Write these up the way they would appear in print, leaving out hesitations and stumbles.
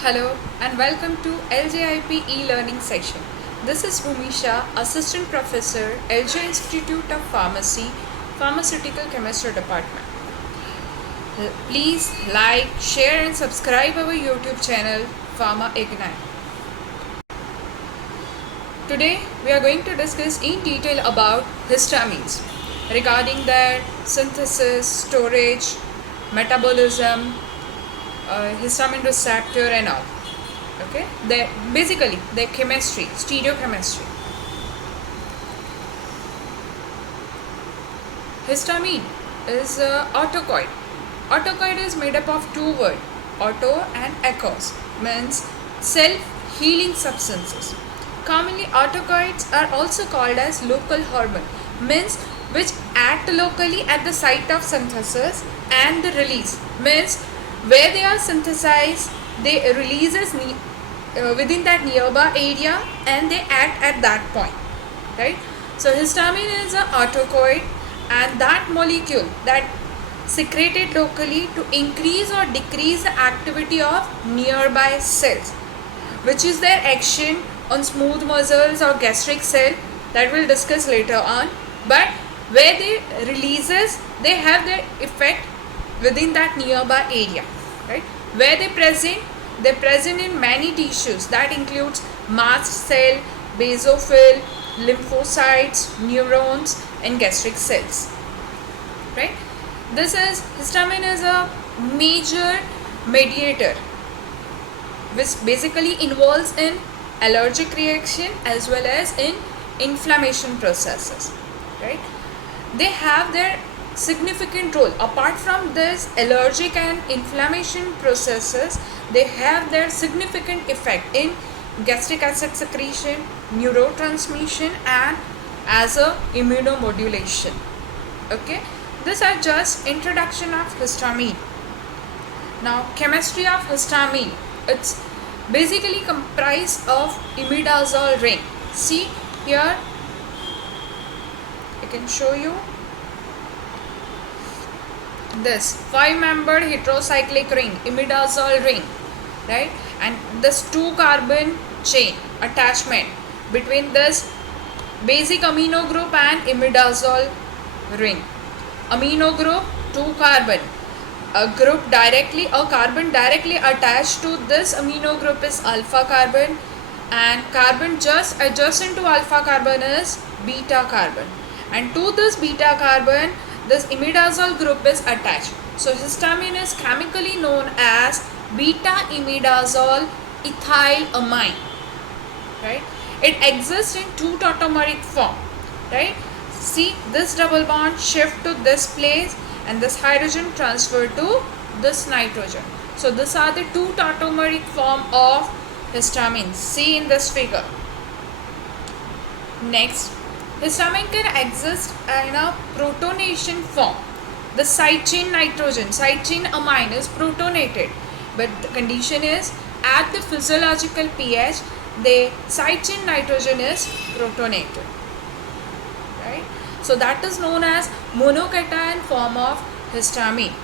Hello and welcome to LJIP e-learning session. This is Bhumisha, Assistant Professor, LJ Institute of Pharmacy, Pharmaceutical Chemistry Department. Please like, share and subscribe our YouTube channel Pharma Ignite. Today we are going to discuss in detail about histamines regarding their synthesis, storage, metabolism, histamine receptor and all. Okay, they basically their chemistry, stereochemistry. Histamine is autocoid. Autocoid is made up of two words, auto and echos, means self-healing substances. Commonly, autocoids are also called as local hormone, means which act locally at the site of synthesis and the release, means where they are synthesized, they releases within that nearby area and they act at that point, right? So histamine is an autocoid, and that molecule that secreted locally to increase or decrease the activity of nearby cells, which is their action on smooth muscles or gastric cell, that we'll discuss later on. But where they releases, they have their effect within that nearby area, right? Where they present in many tissues, that includes mast cell, basophil, lymphocytes, neurons and gastric cells, right? Histamine is a major mediator which basically involves in allergic reaction as well as in inflammation processes, right? They have their significant role. Apart from this allergic and inflammation processes, they have their significant effect in gastric acid secretion, neurotransmission and as a immunomodulation. Okay, these are just introduction of histamine. Now chemistry of histamine, it's basically comprised of imidazole ring. See here, I can show you this 5-membered heterocyclic ring, imidazole ring, right? And this 2-carbon chain attachment between this basic amino group and imidazole ring. Amino group 2-carbon, a carbon directly attached to this amino group is alpha carbon, and carbon just adjacent to alpha carbon is beta carbon, and to this beta carbon this imidazole group is attached. So histamine is chemically known as beta imidazole ethylamine, right? It exists in 2 tautomeric form, right? See, this double bond shift to this place and this hydrogen transfer to this nitrogen. So these are the 2 tautomeric form of histamine. See in this figure. Next, histamine can exist in a protonation form. The side chain nitrogen, side chain amine is protonated, but the condition is at the physiological pH, the side chain nitrogen is protonated, right? So that is known as monocation form of histamine.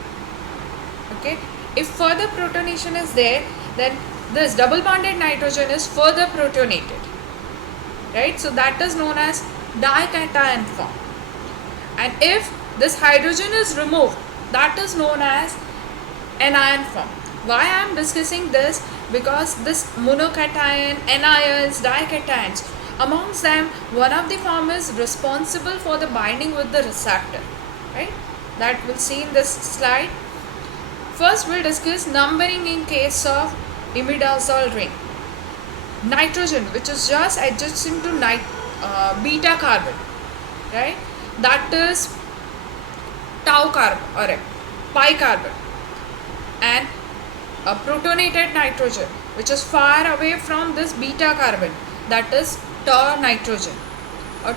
Okay, if further protonation is there, then this double bonded nitrogen is further protonated, right? So that is known as dication form. And if this hydrogen is removed, that is known as anion form. Why I am discussing this? Because this monocation, anions, dications, amongst them one of the form is responsible for the binding with the receptor, right? That we'll see in this slide. First we'll discuss numbering in case of imidazole ring. Nitrogen, which is just adjacent to beta carbon, right? That is tau carbon or pi carbon, and a protonated nitrogen which is far away from this beta carbon, that is tau nitrogen or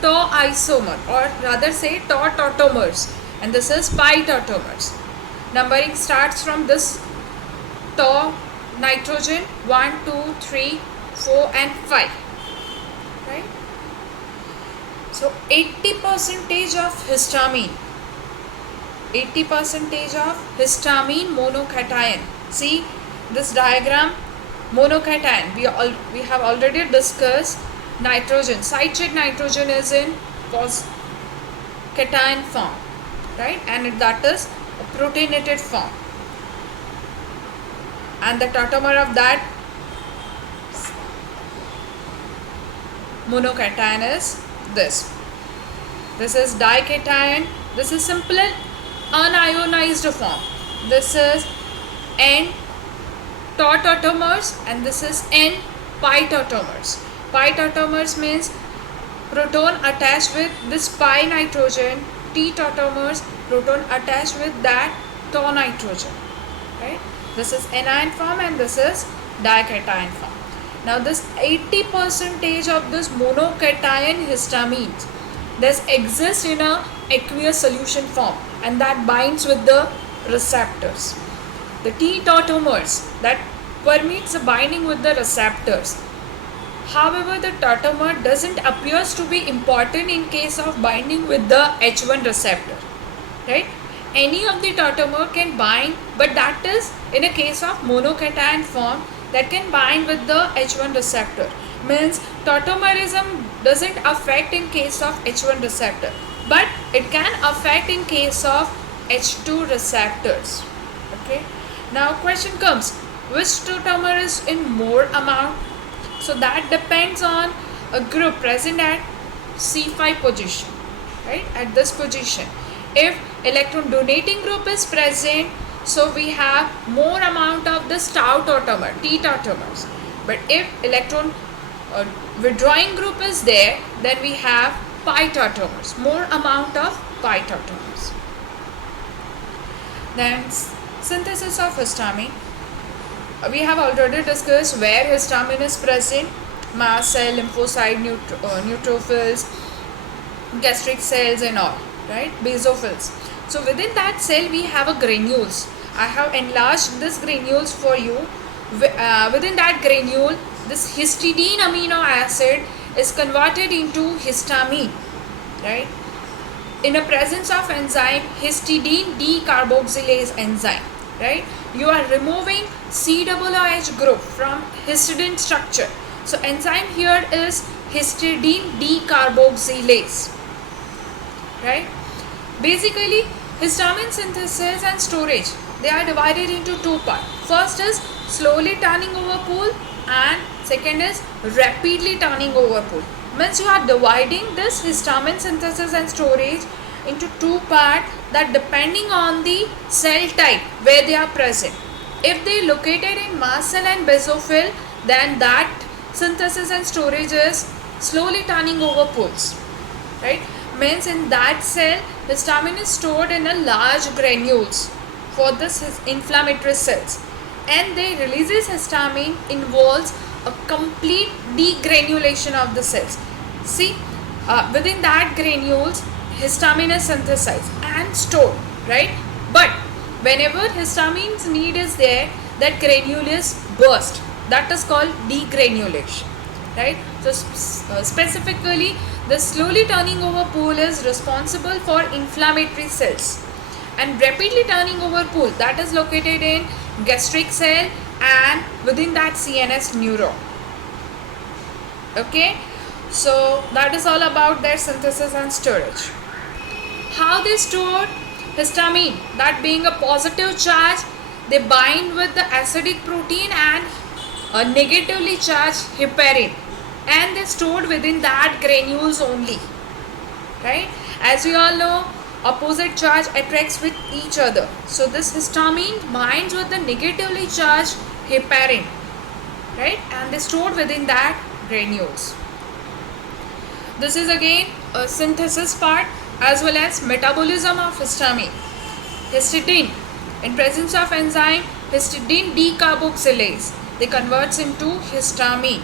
tau isomer, or rather say tau tautomers, and this is pi tautomers. Numbering starts from this tau nitrogen 1, 2, 3, 4 and 5, right? So 80% of histamine 80% of histamine monocation. See, this diagram, monocation, we have already discussed nitrogen. Side chain nitrogen is in cation form, right, and that is a protonated form, and the tautomer of that monocation is this. This is dication. This is simple unionized form. This is N tautomers and this is N pi tautomers. Pi tautomers means proton attached with this pi nitrogen, T tautomers proton attached with that tau nitrogen, right? This is anion form and this is dication form. Now this 80% of this monocation histamines this exists in a aqueous solution form and that binds with the receptors. The T tautomers that permits the binding with the receptors. However, the tautomer doesn't appears to be important in case of binding with the H1 receptor, right? Any of the tautomer can bind, but that is in a case of monocation form that can bind with the H1 receptor. Means tautomerism doesn't affect in case of H1 receptor, but it can affect in case of H2 receptors. Okay. Now question comes, which tautomer is in more amount? So that depends on a group present at C5 position, right? At this position. If electron donating group is present, so we have more amount of this tau tautomer, T tautomers. But if electron withdrawing group is there, then we have pi tautomers, more amount of pi tautomers. Then synthesis of histamine. We have already discussed where histamine is present: mast cell, lymphocyte, neutrophils, gastric cells and all, right? Basophils. So within that cell we have a granules. I have enlarged this granules for you. Within that granule, this histidine amino acid is converted into histamine, right? In the presence of enzyme histidine decarboxylase enzyme, right? You are removing COOH group from histidine structure. So enzyme here is histidine decarboxylase, right? Basically, histamine synthesis and storage, they are divided into two parts. First is slowly turning over pool and second is rapidly turning over pool. Means you are dividing this histamine synthesis and storage into two parts that depending on the cell type where they are present. If they are located in mast cell and basophil, then that synthesis and storage is slowly turning over pools, right? Means in that cell histamine is stored in a large granules for this inflammatory cells, and they releases histamine involves a complete degranulation of the cells. See, within that granules histamine is synthesized and stored, right? But whenever histamine's need is there, that granule is burst. That is called degranulation, right? So specifically, the slowly turning over pool is responsible for inflammatory cells, and rapidly turning over pool that is located in gastric cell and within that CNS neuron. Okay, so that is all about their synthesis and storage. How they store histamine, that being a positive charge, they bind with the acidic protein and a negatively charged heparin, and they stored within that granules only, right? As we all know, opposite charge attracts with each other, so this histamine binds with the negatively charged heparin, right? And they stored within that granules. This is again a synthesis part as well as metabolism of histamine. Histidine, in presence of enzyme histidine decarboxylase, they converts into histamine.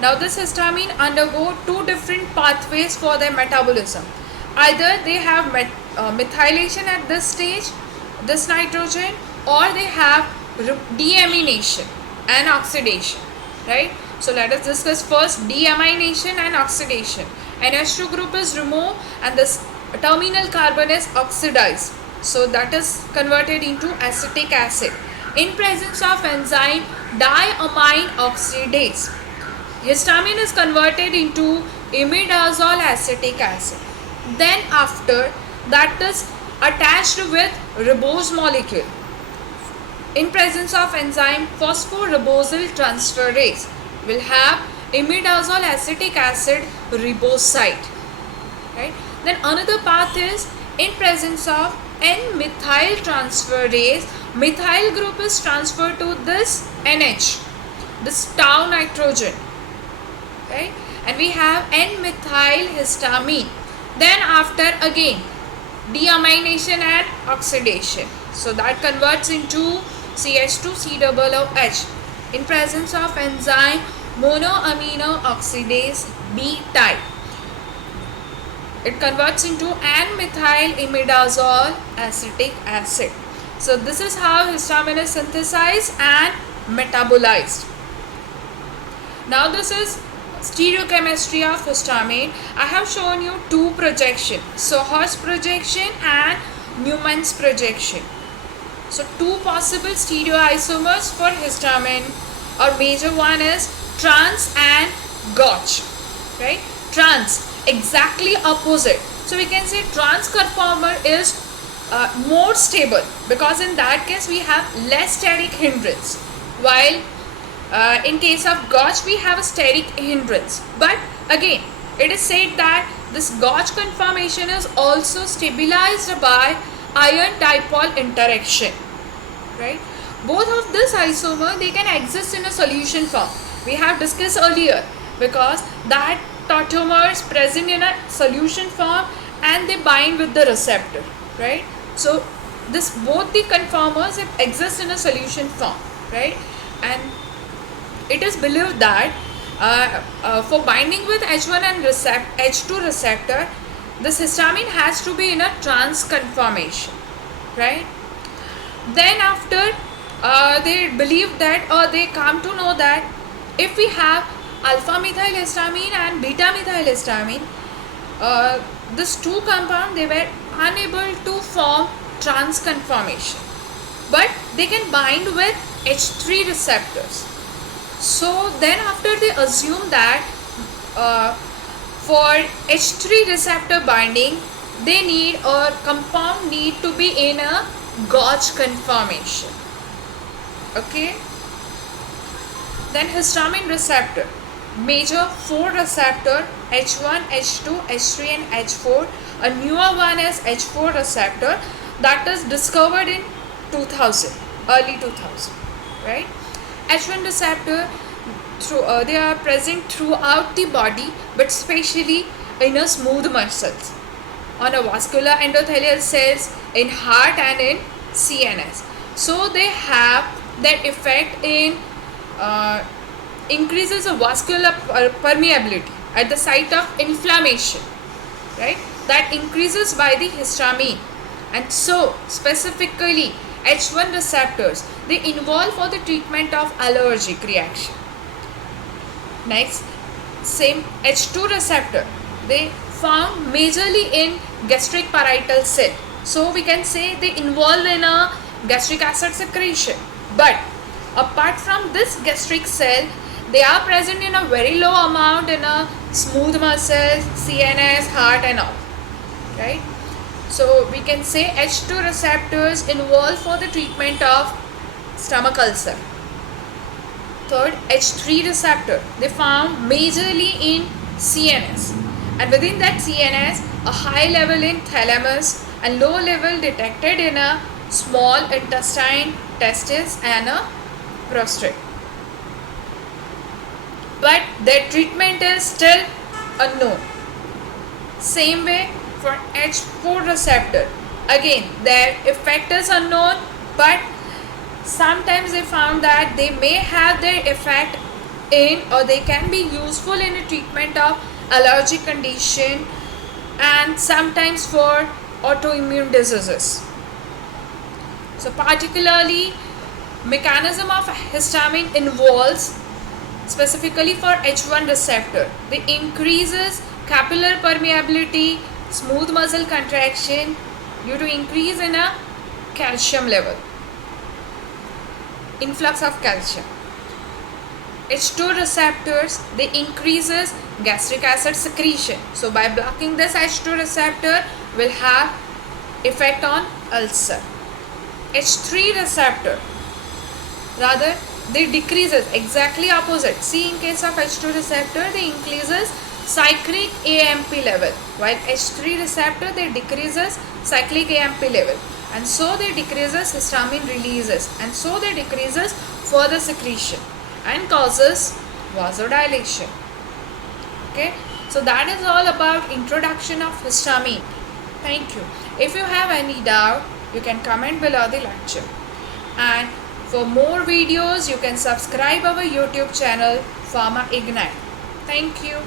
Now this histamine undergo two different pathways for their metabolism. Either they have methylation at this stage, this nitrogen, or they have deamination and oxidation, right? So let us discuss first deamination and oxidation. NH2 group is removed and this terminal carbon is oxidized, so that is converted into acetic acid, in presence of enzyme diamine oxidase. Histamine is converted into imidazole acetic acid. Then after that is attached with ribose molecule in presence of enzyme phosphoribosyltransferase transferase will have imidazole acetic acid riboside, right? Then another path is in presence of N-methyl transferase, methyl group is transferred to this NH, this tau nitrogen, right? And we have N-methyl histamine. Then after again deamination and oxidation, so that converts into CH2COOH in presence of enzyme monoamino oxidase B type. It converts into N-methyl imidazole acetic acid. So this is how histamine is synthesized and metabolized. Now this is stereochemistry of histamine. I have shown you two projections, Sohor's projection and Newman's projection. So two possible stereoisomers for histamine, or major one is trans and Gauch, right? Trans, exactly opposite. So we can say trans conformer is more stable, because in that case we have less steric hindrance, while in case of Gauch we have a steric hindrance. But again, it is said that this Gauch conformation is also stabilized by iron dipole interaction, right? Both of this isomer, they can exist in a solution form. We have discussed earlier, because that tautomers present in a solution form and they bind with the receptor, right? So this both the conformers exist in a solution form, right? And it is believed that for binding with H1 and H2 receptor, this histamine has to be in a trans conformation, right? Then after they believe that, or they come to know that, if we have alpha methyl histamine and beta methyl histamine, these two compounds, they were unable to form trans conformation, but they can bind with H3 receptors. So then after they assume that for H3 receptor binding, they need, or compound need to be in a Gauch conformation. Okay. Then histamine receptor, major 4 receptor, H1, H2, H3 and H4. A newer one is H4 receptor, that is discovered in 2000, early 2000, right? H1 receptor, they are present throughout the body, but especially in a smooth muscles, on a vascular endothelial cells, in heart and in CNS. So they have that effect in increases of vascular permeability at the site of inflammation, right? That increases by the histamine. And so specifically H1 receptors, they involve for the treatment of allergic reaction. Next, same H2 receptor, they found majorly in gastric parietal cell. So we can say they involve in a gastric acid secretion. But apart from this gastric cell, they are present in a very low amount in a smooth muscles, CNS, heart and all, right? So we can say H2 receptors involved for the treatment of stomach ulcer. Third, H3 receptor, they found majorly in CNS, and within that CNS, a high level in thalamus and low level detected in a small intestine, testis and a prostate. But their treatment is still unknown. Same way for H4 receptor, again their effect is unknown, but sometimes they found that they may have their effect in, or they can be useful in the treatment of allergic condition and sometimes for autoimmune diseases. So particularly mechanism of histamine involves specifically for H1 receptor, they increases capillary permeability, smooth muscle contraction due to increase in a calcium level. influx of calcium. H2 receptors, they increases gastric acid secretion. So by blocking this H2 receptor will have effect on ulcer. H3 receptor, rather they decreases exactly opposite. See, in case of H2 receptor, they increases cyclic AMP level, while H3 receptor they decreases cyclic AMP level, and so they decreases histamine releases, and so they decreases further secretion and causes vasodilation. Okay, so that is all about introduction of histamine. Thank you. If you have any doubt, you can comment below the lecture, and for more videos you can subscribe our YouTube channel Pharma Ignite. Thank you.